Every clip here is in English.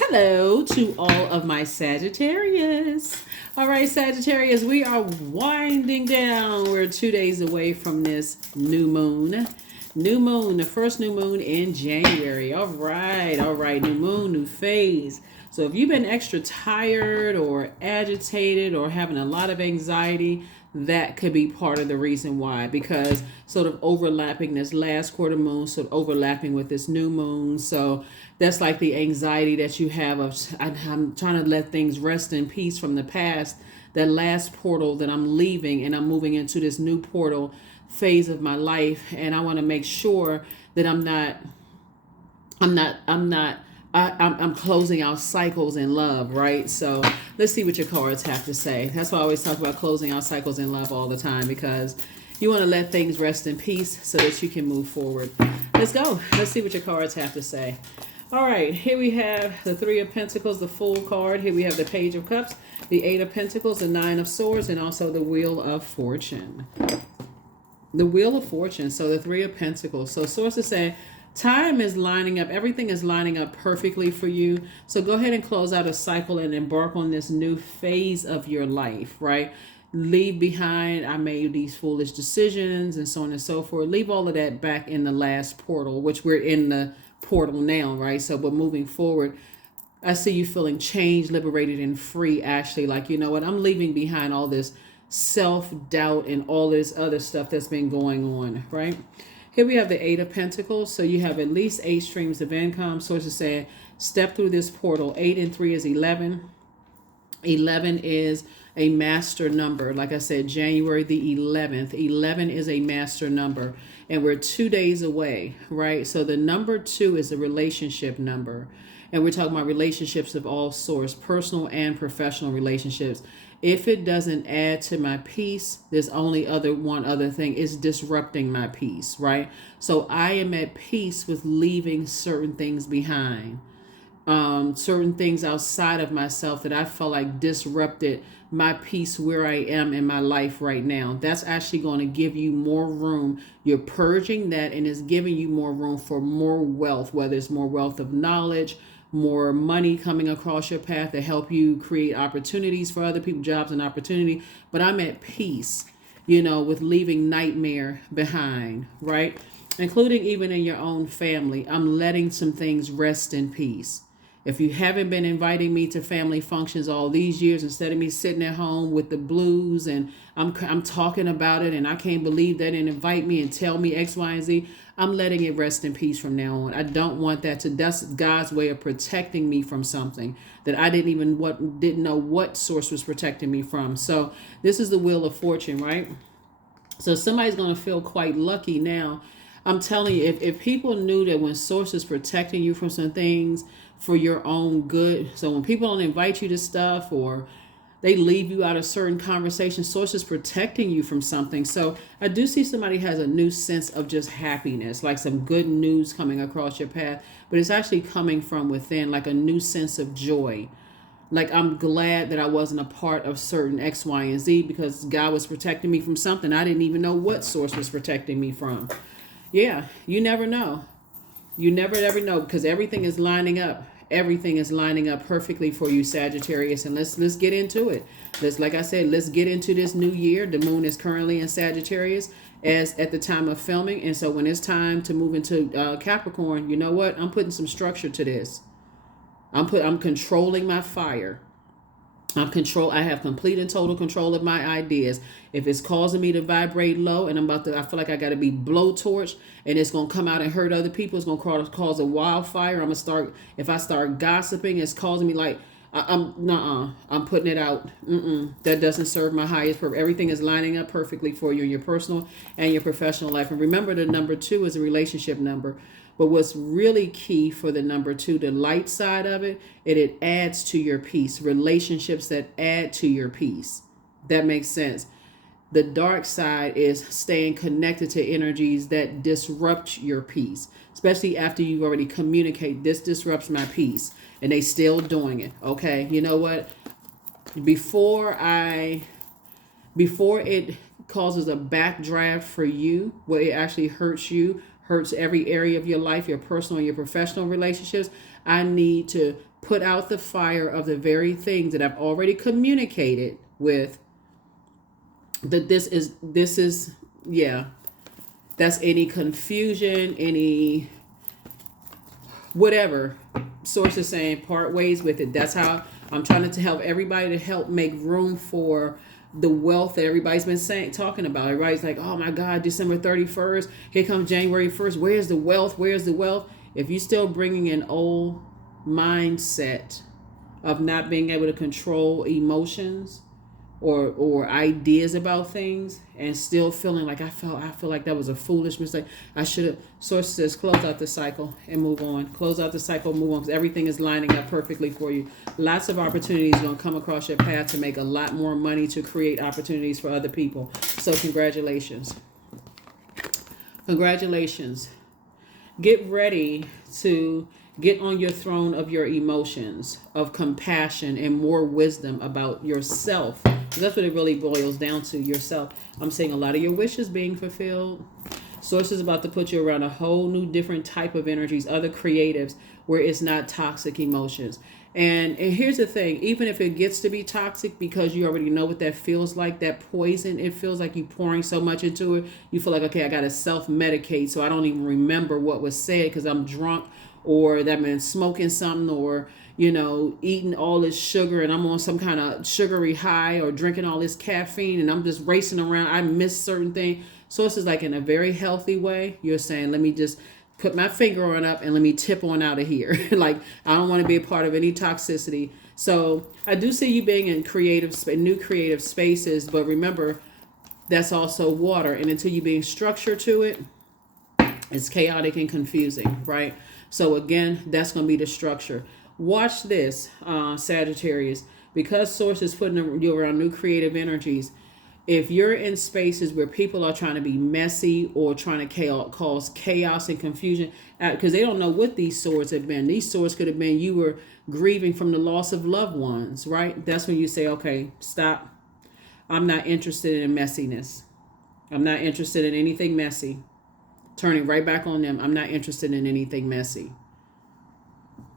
Hello to all of my Sagittarius. All right, Sagittarius, we are winding down. We're 2 days away from this new moon. New moon, the first new moon in January. All right, new moon, new phase. So if you've been extra tired or agitated or having a lot of anxiety, that could be part of the reason why, because sort of overlapping this last quarter moon, sort of overlapping with this new moon. So that's like the anxiety that you have of I'm trying to let things rest in peace from the past, that last portal that I'm leaving, and I'm moving into this new portal phase of my life, and I want to make sure that I'm closing out cycles in love, right? So let's see what your cards have to say. That's why I always talk about closing out cycles in love all the time, because you want to let things rest in peace so that you can move forward. Let's go. Let's see what your cards have to say. All right, here we have the Three of Pentacles, the Fool card. Here we have the Page of Cups, the Eight of Pentacles, the Nine of Swords, and also the Wheel of Fortune. The Wheel of Fortune, so the Three of Pentacles. So sources say time is lining up. Everything is lining up perfectly for you. So go ahead and close out a cycle and embark on this new phase of your life, right? Leave behind, I made these foolish decisions and so on and so forth. Leave all of that back in the last portal, which we're in the portal now, right? So, but moving forward, I see you feeling changed, liberated, and free. Actually, like, you know what? I'm leaving behind all this self-doubt and all this other stuff that's been going on, right? Here we have the Eight of Pentacles. So you have at least 8 streams of income. Sources say step through this portal. 8 and 3 is 11. 11 is a master number. Like I said, January the 11th. 11 is a master number. And we're 2 days away, right? So the number 2 is a relationship number. And we're talking about relationships of all sorts, personal and professional relationships. If it doesn't add to my peace, there's only one other thing. It's disrupting my peace, right? So I am at peace with leaving certain things behind. Certain things outside of myself that I felt like disrupted my peace where I am in my life right now. That's actually going to give you more room. You're purging that, and it's giving you more room for more wealth, whether it's more wealth of knowledge, more money coming across your path to help you create opportunities for other people, jobs and opportunity. But I'm at peace, with leaving nightmare behind, right? Including even in your own family. I'm letting some things rest in peace. If you haven't been inviting me to family functions all these years, instead of me sitting at home with the blues and I'm talking about it and I can't believe they didn't invite me and tell me X, Y, and Z, I'm letting it rest in peace from now on. I don't want that's God's way of protecting me from something that I didn't know what source was protecting me from. So this is the Wheel of Fortune, right? So somebody's going to feel quite lucky now. I'm telling you, if people knew that when source is protecting you from some things for your own good, so when people don't invite you to stuff or they leave you out of certain conversations, source is protecting you from something. So I do see somebody has a new sense of just happiness, like some good news coming across your path, but it's actually coming from within, like a new sense of joy. Like, I'm glad that I wasn't a part of certain X, Y, and Z because God was protecting me from something I didn't even know what source was protecting me from. Yeah, you never know. You never ever know, because everything is lining up. Everything is lining up perfectly for you, Sagittarius. And let's get into it. Like I said, let's get into this new year. The moon is currently in Sagittarius as at the time of filming. And so when it's time to move into Capricorn, you know what? I'm putting some structure to this. I'm controlling my fire. I have complete and total control of my ideas. If it's causing me to vibrate low and I feel like I got to be blowtorch and it's going to come out and hurt other people, it's going to cause a wildfire. If I start gossiping, it's causing me like, I'm putting it out. That doesn't serve my highest purpose. Everything is lining up perfectly for you in your personal and your professional life. And remember, the number 2 is a relationship number. But what's really key for the number 2, the light side of it, it adds to your peace. Relationships that add to your peace. That makes sense. The dark side is staying connected to energies that disrupt your peace, especially after you've already communicated, this disrupts my peace, and they still doing it. Okay, you know what? Before it causes a backdraft for you, where it actually hurts every area of your life, your personal and your professional relationships, I need to put out the fire of the very things that I've already communicated with, that this is, yeah, that's any confusion, any whatever. Source is saying part ways with it. That's how I'm trying to help everybody, to help make room for the wealth that everybody's been talking about. Everybody's like, oh my God, December 31st, here comes January 1st. Where's the wealth? Where's the wealth? If you're still bringing an old mindset of not being able to control emotions or ideas about things, and still feeling like I feel like that was a foolish mistake, I should have. Source says close out the cycle and move on. Close out the cycle, move on, because everything is lining up perfectly for you. Lots of opportunities are going to come across your path to make a lot more money, to create opportunities for other people. So congratulations. Congratulations. Get ready to get on your throne of your emotions, of compassion and more wisdom about yourself. That's what it really boils down to, yourself. I'm seeing a lot of your wishes being fulfilled. Source is about to put you around a whole new different type of energies, other creatives, where it's not toxic emotions. And here's the thing, even if it gets to be toxic, because you already know what that feels like, that poison, it feels like you pouring so much into it. You feel like, okay, I got to self-medicate so I don't even remember what was said because I'm drunk, or that I've been smoking something, or, you know, eating all this sugar and I'm on some kind of sugary high, or drinking all this caffeine and I'm just racing around. I miss certain things. So it's like in a very healthy way, you're saying, let me just put my finger on up and let me tip on out of here. Like, I don't want to be a part of any toxicity. So I do see you being in new creative spaces, but remember, that's also water. And until you being structured to it, it's chaotic and confusing, right? So again, that's going to be the structure. Watch this, Sagittarius, because Source is putting you around new creative energies. If you're in spaces where people are trying to be messy or trying to cause chaos and confusion, because they don't know what these swords have been. These swords could have been you were grieving from the loss of loved ones, right? That's when you say, okay, stop. I'm not interested in messiness. I'm not interested in anything messy. Turning right back on them. I'm not interested in anything messy.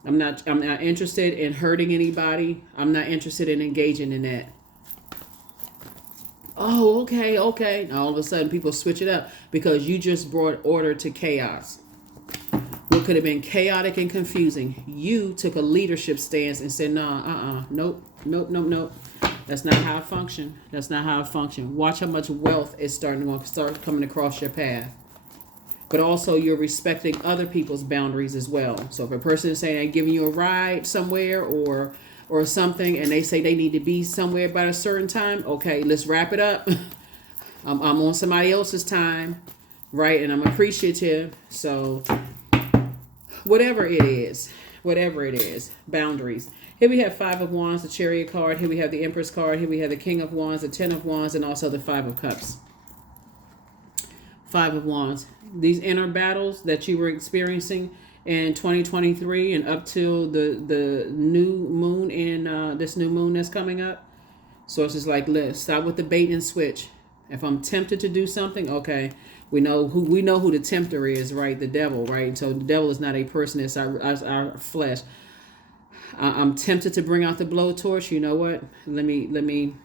I'm not interested in hurting anybody. I'm not interested in engaging in that. Oh, okay. Now all of a sudden people switch it up because you just brought order to chaos. What could have been chaotic and confusing, you took a leadership stance and said, nope. That's not how I function. Watch how much wealth is starting to start coming across your path. But also you're respecting other people's boundaries as well. So if a person is saying they're giving you a ride somewhere or something, and they say they need to be somewhere by a certain time, okay, let's wrap it up. I'm on somebody else's time, right? And I'm appreciative. So whatever it is, boundaries. Here we have 5 of Wands, the Chariot card. Here we have the Empress card. Here we have the King of Wands, the 10 of Wands, and also the 5 of Cups. 5 of Wands. These inner battles that you were experiencing in 2023 and up till the new moon in this new moon that's coming up. Sources like, let's stop with the bait and switch. If I'm tempted to do something, okay, we know who the tempter is, right? The devil, right? So the devil is not a person; it's our flesh. I'm tempted to bring out the blowtorch. You know what? Let me.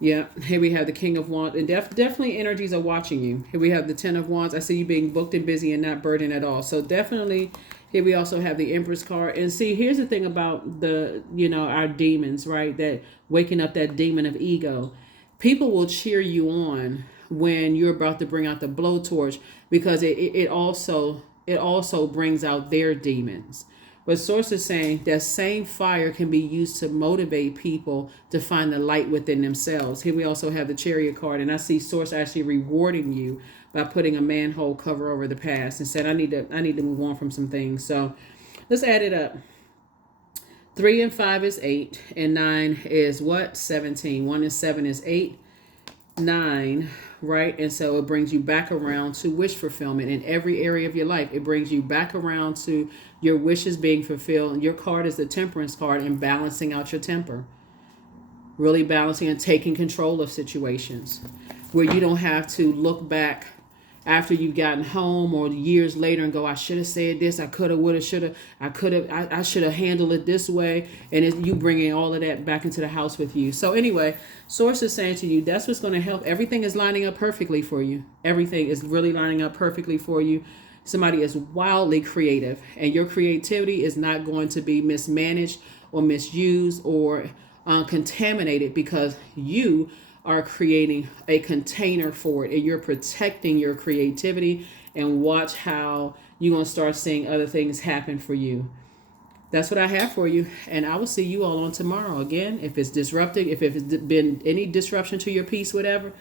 Yeah, here we have the King of Wands, and definitely energies are watching you. Here we have the 10 of Wands. I see you being booked and busy and not burdened at all. So definitely, here we also have the Empress card. And see, here's the thing about our demons, right? That waking up that demon of ego. People will cheer you on when you're about to bring out the blowtorch, because it also brings out their demons. But Source is saying that same fire can be used to motivate people to find the light within themselves. Here we also have the Chariot card, and I see Source actually rewarding you by putting a manhole cover over the past and said, I need to move on from some things. So let's add it up. 3 and 5 is 8, and 9 is what? 17. 1 and 7 is 8, 9. Right? And so it brings you back around to wish fulfillment in every area of your life. It brings you back around to your wishes being fulfilled. And your card is the Temperance card, and balancing out your temper. Really balancing and taking control of situations where you don't have to look back after you've gotten home or years later and go, I should have said this, I could have, would have, should have, I should have handled it this way. And you bringing all of that back into the house with you. So anyway, Source is saying to you, that's what's going to help. Everything is lining up perfectly for you. Everything is really lining up perfectly for you. Somebody is wildly creative, and your creativity is not going to be mismanaged or misused or contaminated, because you are creating a container for it and you're protecting your creativity. And watch how you're going to start seeing other things happen for you. That's what I have for you. And I will see you all on tomorrow. Again, if it's disrupting, if it's been any disruption to your peace, whatever,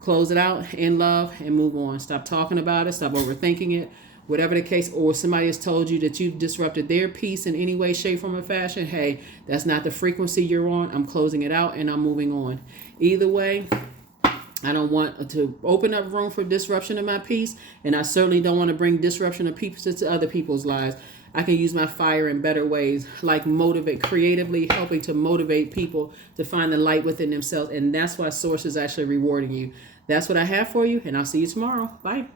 close it out in love and move on. Stop talking about it. Stop overthinking it. Whatever the case, or somebody has told you that you've disrupted their peace in any way, shape, form, or fashion. Hey, that's not the frequency you're on. I'm closing it out and I'm moving on. Either way, I don't want to open up room for disruption of my peace. And I certainly don't want to bring disruption of peace into other people's lives. I can use my fire in better ways, like motivate, creatively helping to motivate people to find the light within themselves. And that's why Source is actually rewarding you. That's what I have for you. And I'll see you tomorrow. Bye.